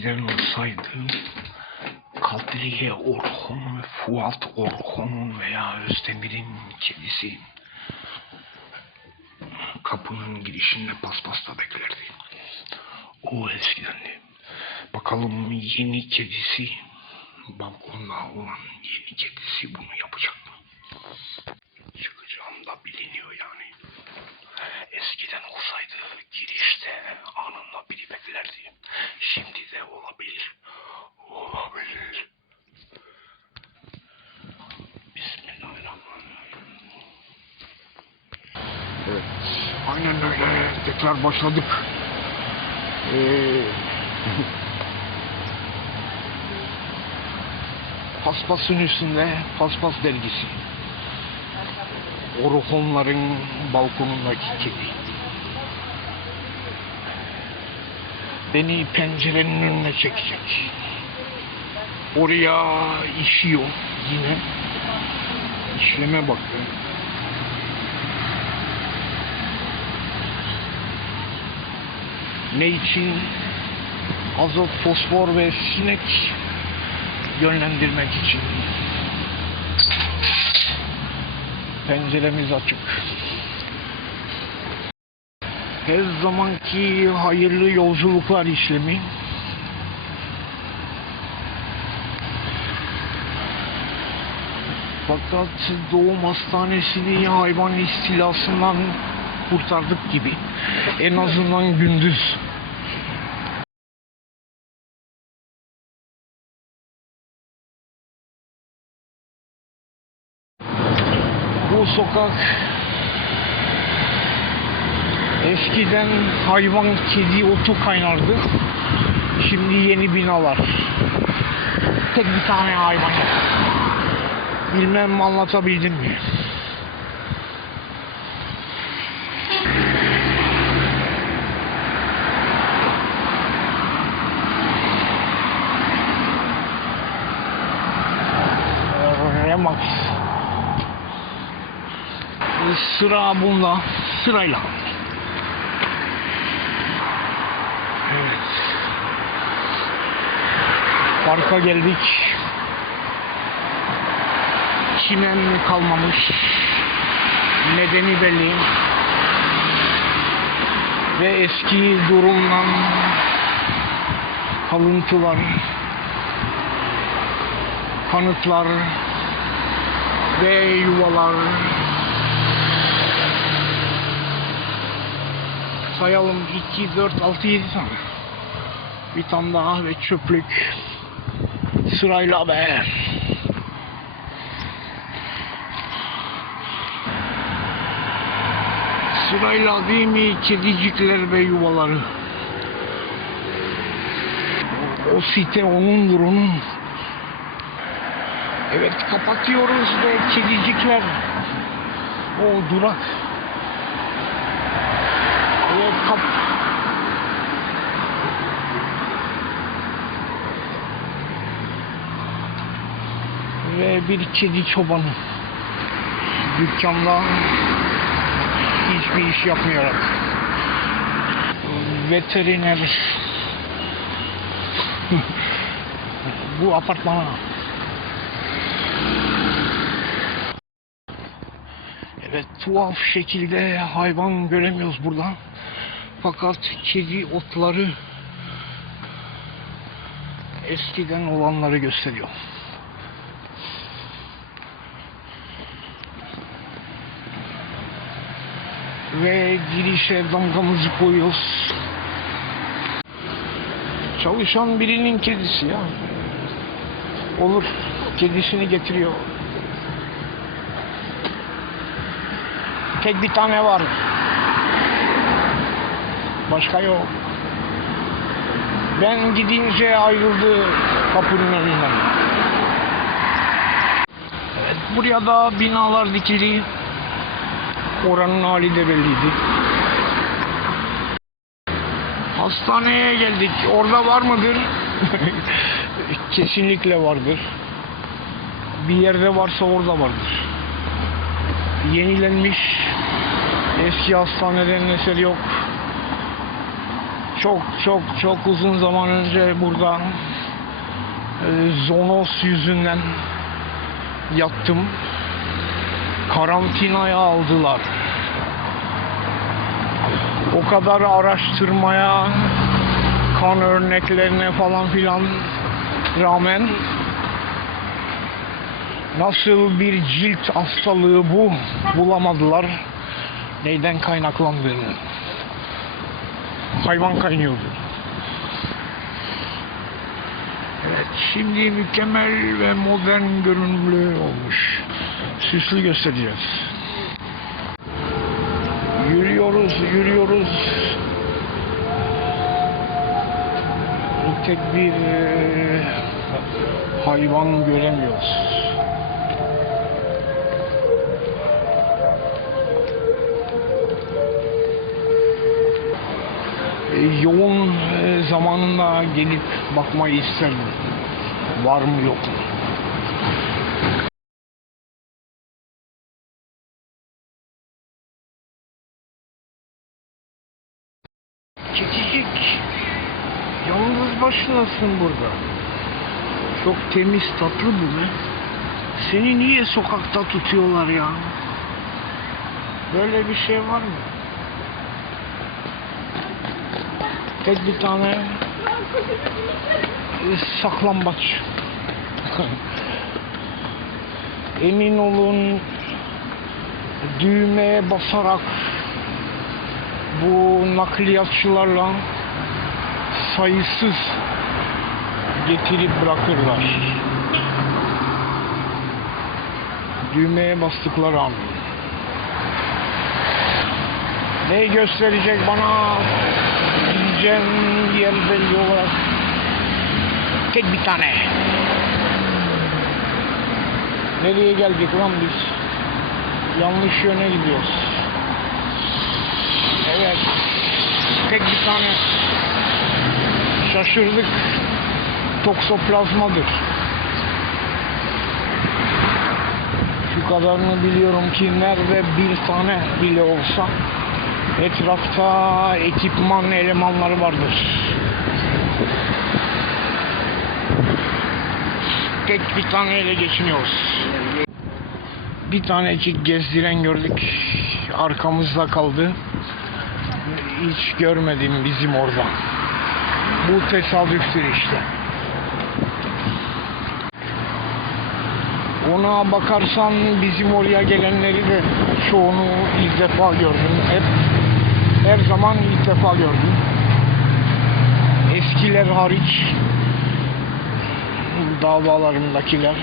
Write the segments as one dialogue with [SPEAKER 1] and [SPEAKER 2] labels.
[SPEAKER 1] Eskiden olsaydı Kadriye Orhun ve Fuat Orhun veya Özdemir'in kedisi kapının girişinde paspasta beklerdi. O eskidendi. Bakalım yeni kedisi balkonda olan yeni kedisi bunu yapacak mı? Çıkacağım da biliniyor yani. Eskiden olsaydı girişte anında biri beklerdi. Şimdi de olabilir. Olabilir. Bismillahirrahmanirrahim. Evet. Aynen öyle. Tekrar başladık. Ee, paspasın üstünde paspas dergisi. Orhonların balkonundaki kedi. Beni pencerenin önüne çekecek. Oraya işiyor yine. İşleme bakıyor. Ne için? Azot, fosfor ve sinek yönlendirmek için. Penceremiz açık. Her zamanki hayırlı yolculuklar işlemi. Fakat doğum hastanesini hayvan istilasından kurtardık gibi. En azından gündüz. Bu sokak eskiden hayvan kedi otu kaynardı. Şimdi yeni binalar. Tek bir tane hayvan. Bilmem anlatabildim mi? Remax. Sıra bunda. Sırayla. Parka geldik. Çimen kalmamış. Nedeni belli. Ve eski durumdan kalıntılar, kanıtlar ve yuvalar sayalım 2, 4, 6, 7 tane. Bir tane daha ve çöplük sırayla be. Sırayla değil mi kedicikler ve yuvaları? O site onundur onun. Evet kapatıyoruz ve kedicikler. O durak. Evet kap. Ve bir kedi çobanı. Dükkanda hiçbir iş yapmayarak. Veteriner. Bu apartmana. Evet tuhaf şekilde hayvan göremiyoruz burada. Fakat kedi otları eskiden olanları gösteriyor. Ve girişe damgamızı koyuyoruz. Çalışan birinin kedisi ya. Olur. Kedisini getiriyor. Tek bir tane var. Başka yok. Ben gidince ayrıldı kapının önünden. Evet, buraya da binalar dikili. Oranın hali de belliydi. Hastaneye geldik. Orada var mıdır? Kesinlikle vardır. Bir yerde varsa orada vardır. Yenilenmiş eski hastanelerin eseri yok. Çok çok çok uzun zaman önce burada e, zonos yüzünden yattım. Karantinaya aldılar. O kadar araştırmaya, kan örneklerine falan filan rağmen nasıl bir cilt hastalığı bu bulamadılar. Neyden kaynaklandığını. Hayvan kaynıyordu. Evet, şimdi mükemmel ve modern görünümlü olmuş. Süslü göstereceğiz. Yürüyoruz, yürüyoruz. Tek bir hayvan göremiyoruz. Yoğun e, zamanında gelip bakmayı isterdim. Var mı yok mu? Keçicik. Yalnız başınasın burada. Çok temiz, tatlı bu be. Seni niye sokakta tutuyorlar ya? Böyle bir şey var mı? Tek bir tane saklambaç. Emin olun düğmeye basarak bu nakliyatçılarla sayısız getirip bırakırlar. Düğmeye bastıkları an. Neyi gösterecek bana gideceğim yer belli olarak tek bir tane. Nereye geldik lan biz? Yanlış yöne gidiyoruz. Evet. Tek bir tane. Şaşırdık. Toksoplazmadır. Şu kadarını biliyorum ki nerede bir tane bile olsa etrafta ekipman elemanları vardır. Tek bir taneyle geçiniyoruz. Bir tanecik gezdiren gördük. Arkamızda kaldı. Hiç görmedim bizim orada. Bu tesadüftür işte. Ona bakarsan bizim oraya gelenleri de çoğunu ilk defa gördüm. Hep her zaman ilk defa gördüm. Eskiler hariç davalarındakiler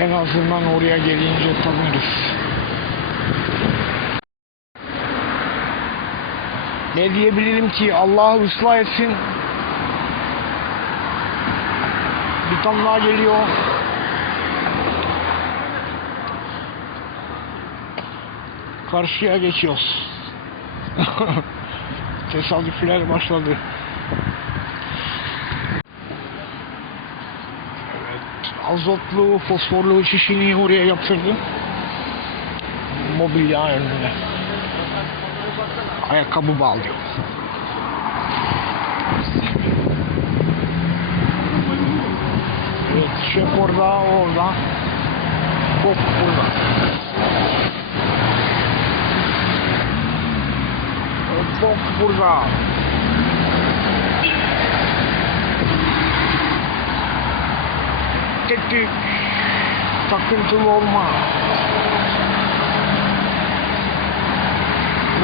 [SPEAKER 1] en azından oraya gelince tanırız. Ne diyebilirim ki Allah ıslah etsin. Bir tane daha geliyor. Karşıya geçiyoruz. Tesadüfler başladı. Evet, azotlu, fosforlu şişini oraya yaptırdım. Mobilya önüne. Ayakkabı bağlıyor. Evet, şef orada, orada. Kok burada. Kok burada. Tek tek takıntılı olma.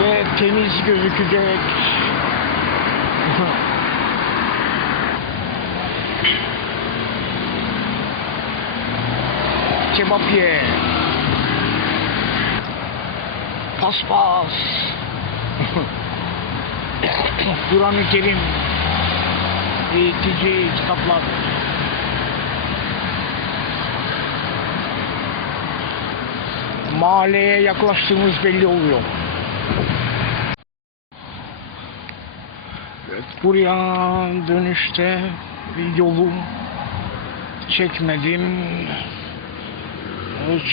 [SPEAKER 1] Ve temiz gözükecek. Kebap ye. Paspas. Kur'an-ı Kerim eğitici kitaplar. Mahalleye yaklaştığımız belli oluyor. Evet, buraya dönüşte bir yolu çekmedim.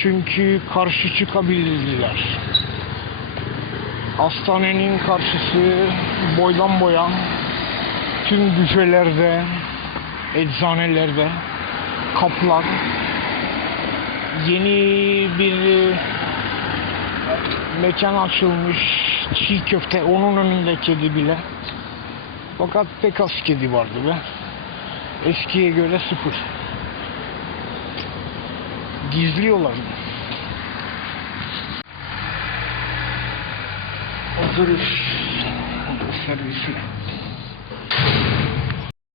[SPEAKER 1] Çünkü karşı çıkabilirler. Hastanenin karşısı boydan boya tüm büfelerde, eczanelerde kaplar. Yeni bir e, mekan açılmış çiğ köfte onun önünde kedi bile. Fakat pek az kedi vardı be. Eskiye göre sıfır. Gizliyorlar 这个是，我们说的。